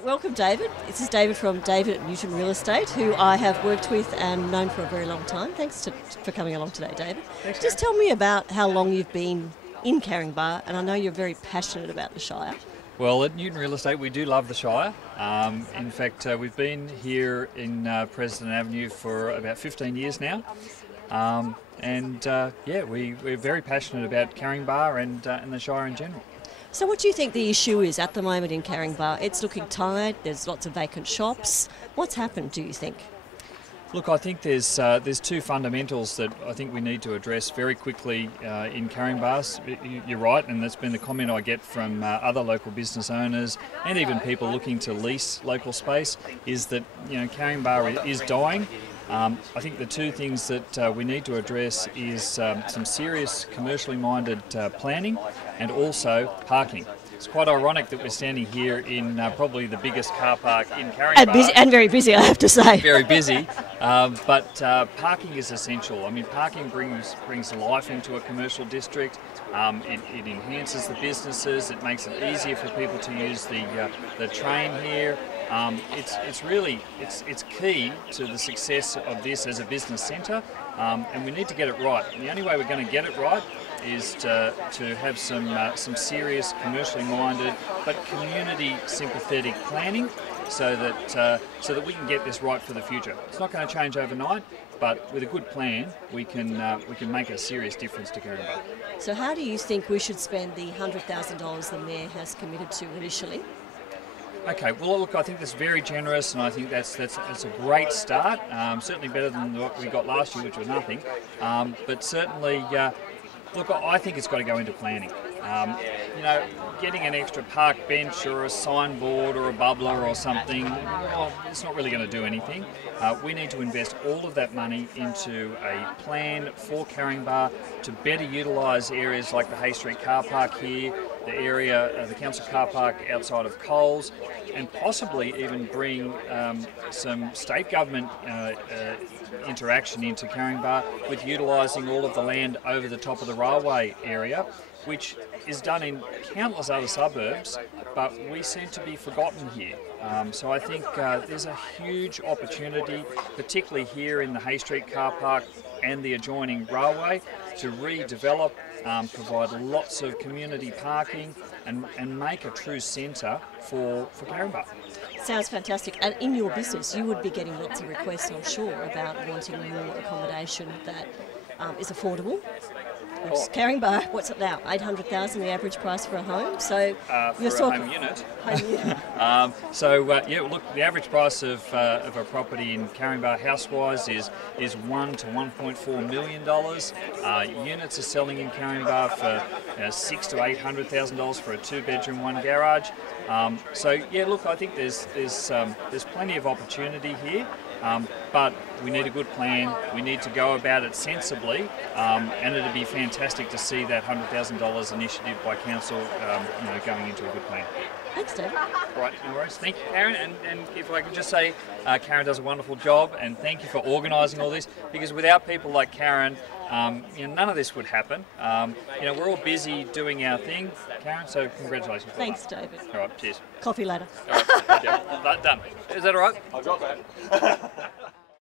Great, welcome David. This is David from David at Newton Real Estate, who I have worked with and known for a very long time. Thanks for coming along today, David. Thanks, Just tell me about how long you've been in Caringbah, and I know you're very passionate about the Shire. Well, at Newton Real Estate, we do love the Shire. In fact, we've been here in President Avenue for about 15 years now. We're very passionate about Caringbah and the Shire in general. So what do you think the issue is at the moment in Caringbah? It's looking tired, there's lots of vacant shops. What's happened, do you think? Look, I think there's two fundamentals that I think we need to address very quickly in Caringbah. You're right, and that's been the comment I get from other local business owners and even people looking to lease local space, is that Caringbah is dying. I think the two things that we need to address is some serious commercially minded planning and also parking. It's quite ironic that we're standing here in probably the biggest car park in Caringbah. And very busy, I have to say. Very busy, but parking is essential. I mean, parking brings life into a commercial district. It enhances the businesses. It makes it easier for people to use the train here. It's key to the success of this as a business centre, and we need to get it right. And the only way we're going to get it right is to have some serious commercially minded but community sympathetic planning, so that we can get this right for the future. It's not going to change overnight, but with a good plan, we can make a serious difference to Caringbah. So how do you think we should spend the $100,000 the Mayor has committed to initially? Okay, well look, I think that's very generous, and I think that's a great start. Certainly better than what we got last year, which was nothing. But certainly, look, I think it's got to go into planning. Getting an extra park bench or a signboard or a bubbler or something, well, it's not really going to do anything. We need to invest all of that money into a plan for Caringbah to better utilise areas like the Hay Street car park here, the area, the council car park outside of Coles, and possibly even bring some state government interaction into Caringbah with utilising all of the land over the top of the railway area, which is done in countless other suburbs, but we seem to be forgotten here. So I think there's a huge opportunity, particularly here in the Hay Street car park and the adjoining railway, to redevelop, provide lots of community parking and make a true centre for Caringbah. Sounds fantastic. And in your business, you would be getting lots of requests, I'm sure, about wanting more accommodation that is affordable. Caringbah, what's it now? $800,000 the average price for a home. So for a home unit. Look, the average price of a property in Caringbah house-wise is $1 to $1.4 million. Units are selling in Caringbah for $600,000 to $800,000 for a two-bedroom, one garage. Look, I think there's plenty of opportunity here. But we need a good plan, we need to go about it sensibly, and it'd be fantastic to see that $100,000 initiative by council going into a good plan. Thanks, David. Right, no worries. Thank you, Karen. And if I could just say, Karen does a wonderful job, and thank you for organising all this, because without people like Karen, none of this would happen. We're all busy doing our thing, Karen, so congratulations. Thanks, David. All right, cheers. Coffee later. All right, yeah, done. Is that all right? I've got that.